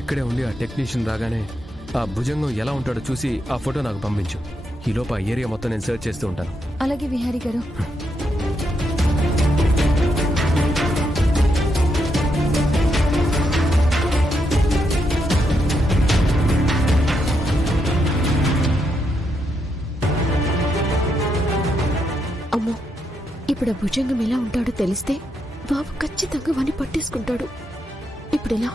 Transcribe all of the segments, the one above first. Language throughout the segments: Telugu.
ఇక్కడే ఉండి ఆ టెక్నీషియన్ రాగానే ఆ భుజంగం ఎలా ఉంటాడో చూసి ఆ ఫోటో నాకు పంపించు. ఈలోపు ఆ ఏరియా మొత్తం నేను సెర్చ్ చేస్తూ ఉంటాను. అలాగే విహారీ గారు. అమ్మో, ఇప్పుడు ఆ భుజంగం ఎలా ఉంటాడో తెలిస్తే బాబు ఖచ్చితంగా వాణ్ణి పట్టేసుకుంటాడు. ఇప్పుడెలా?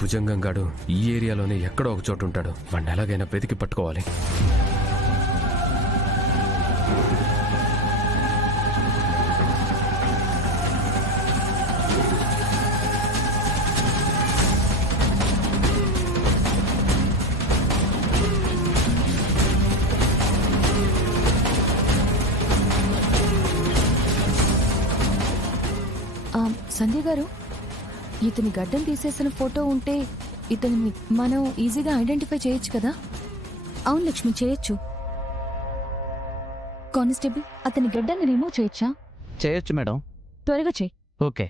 భుజంగం గాడు ఈ ఏరియాలోనే ఎక్కడో ఒక చోటు ఉంటాడు. వాడిని ఎలాగైనా వెతికి పట్టుకోవాలి. సంధ్య గారు, ఇతని గడ్డం తీసేసిన ఫోటో ఉంటే ఇతని మనం ఈజీగా ఐడెంటిఫై చేయొచ్చు కదా? అవును లక్ష్మి, చేయొచ్చు. కానిస్టేబుల్, అతని గడ్డాన్ని రిమూవ్ చేయొచ్చా? చేయొచ్చు మేడం. త్వరగా చేయి. ఓకే.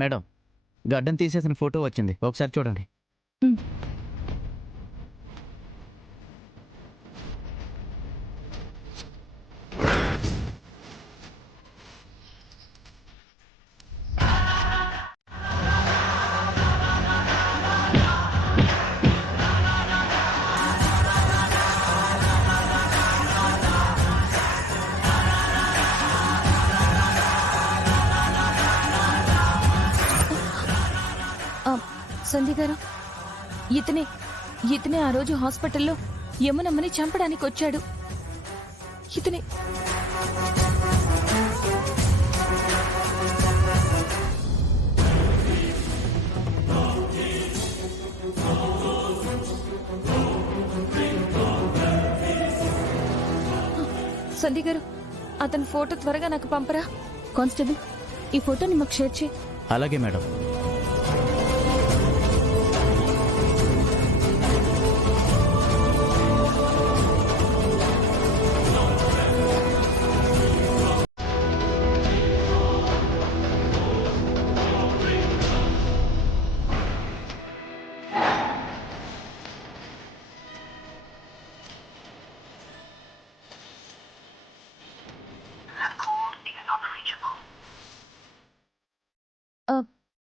మేడం, గడ్డం తీసేసిన ఫోటో వచ్చింది, ఒకసారి చూడండి. సంధ్య గారు, ఇతనే ఆ రోజు హాస్పిటల్లో యమునమ్మని చంపడానికి వచ్చాడు. ఇతనే. సంధ్య గారు, అతని ఫోటో త్వరగా నాకు పంపరా? కానిస్టేబుల్, ఈ ఫోటోని మాకు షేర్ చేయి. అలాగే మేడం.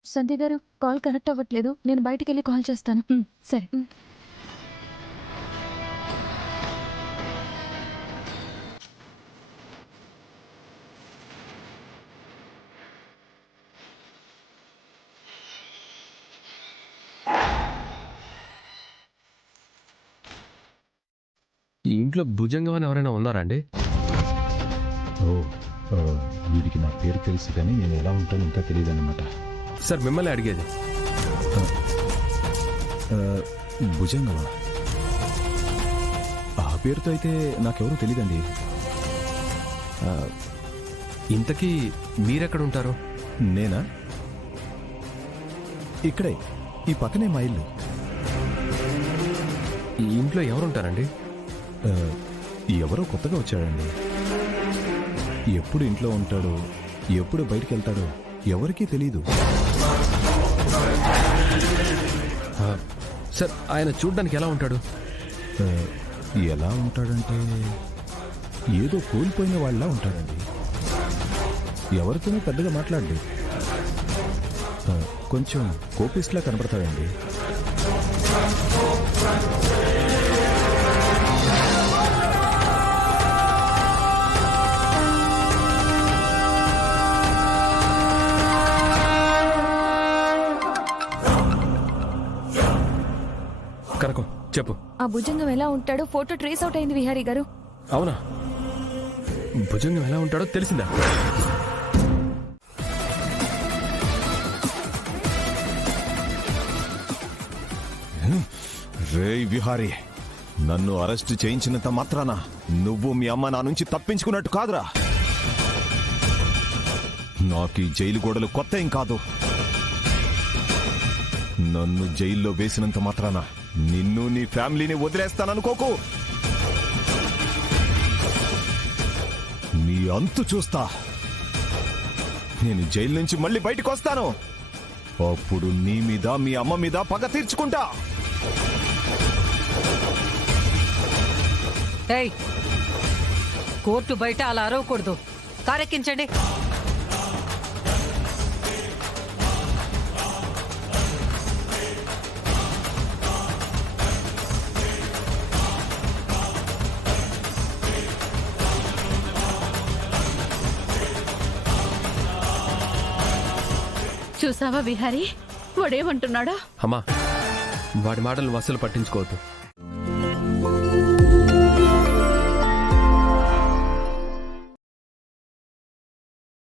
సంధ్య గారు, కాల్ కనెక్ట్ అవ్వట్లేదు. నేను బయటికి వెళ్ళి కాల్ చేస్తాను. సరే. ఈ ఇంట్లో భుజంగం అని ఎవరైనా ఉన్నారా అండి? వీడికి నా పేరు తెలుసు కానీ నేను ఎలా ఉంటాను ఇంకా తెలియదు అనమాట. సార్, మిమ్మల్ని అడిగేది. భుజంగమా? ఆ పేరుతో అయితే నాకెవరూ తెలీదండి. ఇంతకీ మీరెక్కడ ఉంటారు? నేనా? ఇక్కడే, ఈ పక్కనే మా ఇల్లు. ఈ ఇంట్లో ఎవరుంటారండి? ఎవరో కొత్తగా వచ్చాడండి. ఎప్పుడు ఇంట్లో ఉంటాడో, ఎప్పుడు బయటికి వెళ్తాడో ఎవరికీ తెలీదు. సార్ ఆయన చూడ్డానికి ఎలా ఉంటాడు? ఆ, ఎలా ఉంటాడంటే ఏదో కోల్పోయిన వాళ్ళ ఉంటాడండి. ఎవరితోనూ పెద్దగా మాట్లాడు. కొంచెం కోపిస్ట్లా కనపడతాడండి. కనకం చెప్పు. ఆ భుజంగం ఎలా ఉంటాడో ఫోటో ట్రేస్ అవుట్ అయింది విహారీ గారు. అవునా? భుజంగం ఎలా ఉంటాడో తెలిసిందా? రేయ్ విహారీ, నన్ను అరెస్ట్ చేయించినంత మాత్రాన నువ్వు మీ అమ్మ నా నుంచి తప్పించుకున్నట్టు కాదురా. నాకు ఈ జైలు గోడలు కొత్త ఏం కాదు. నన్ను జైల్లో వేసినంత మాత్రాన నిన్ను నీ ఫ్యామిలీని వదిలేస్తాననుకోకు. నీ అంతు చూస్తా. నేను జైలు నుంచి మళ్ళీ బయటకు వస్తాను. అప్పుడు నీ మీద మీ అమ్మ మీద పగ తీర్చుకుంటా. ఏయ్, కోర్టు బయట అలా అరవకూడదు. కారెక్కించండి. చూసావా విహారీ, వాడేమంటున్నాడా? అమ్మా, వాడి మాటలు అస్సలు పట్టించుకోవద్దు.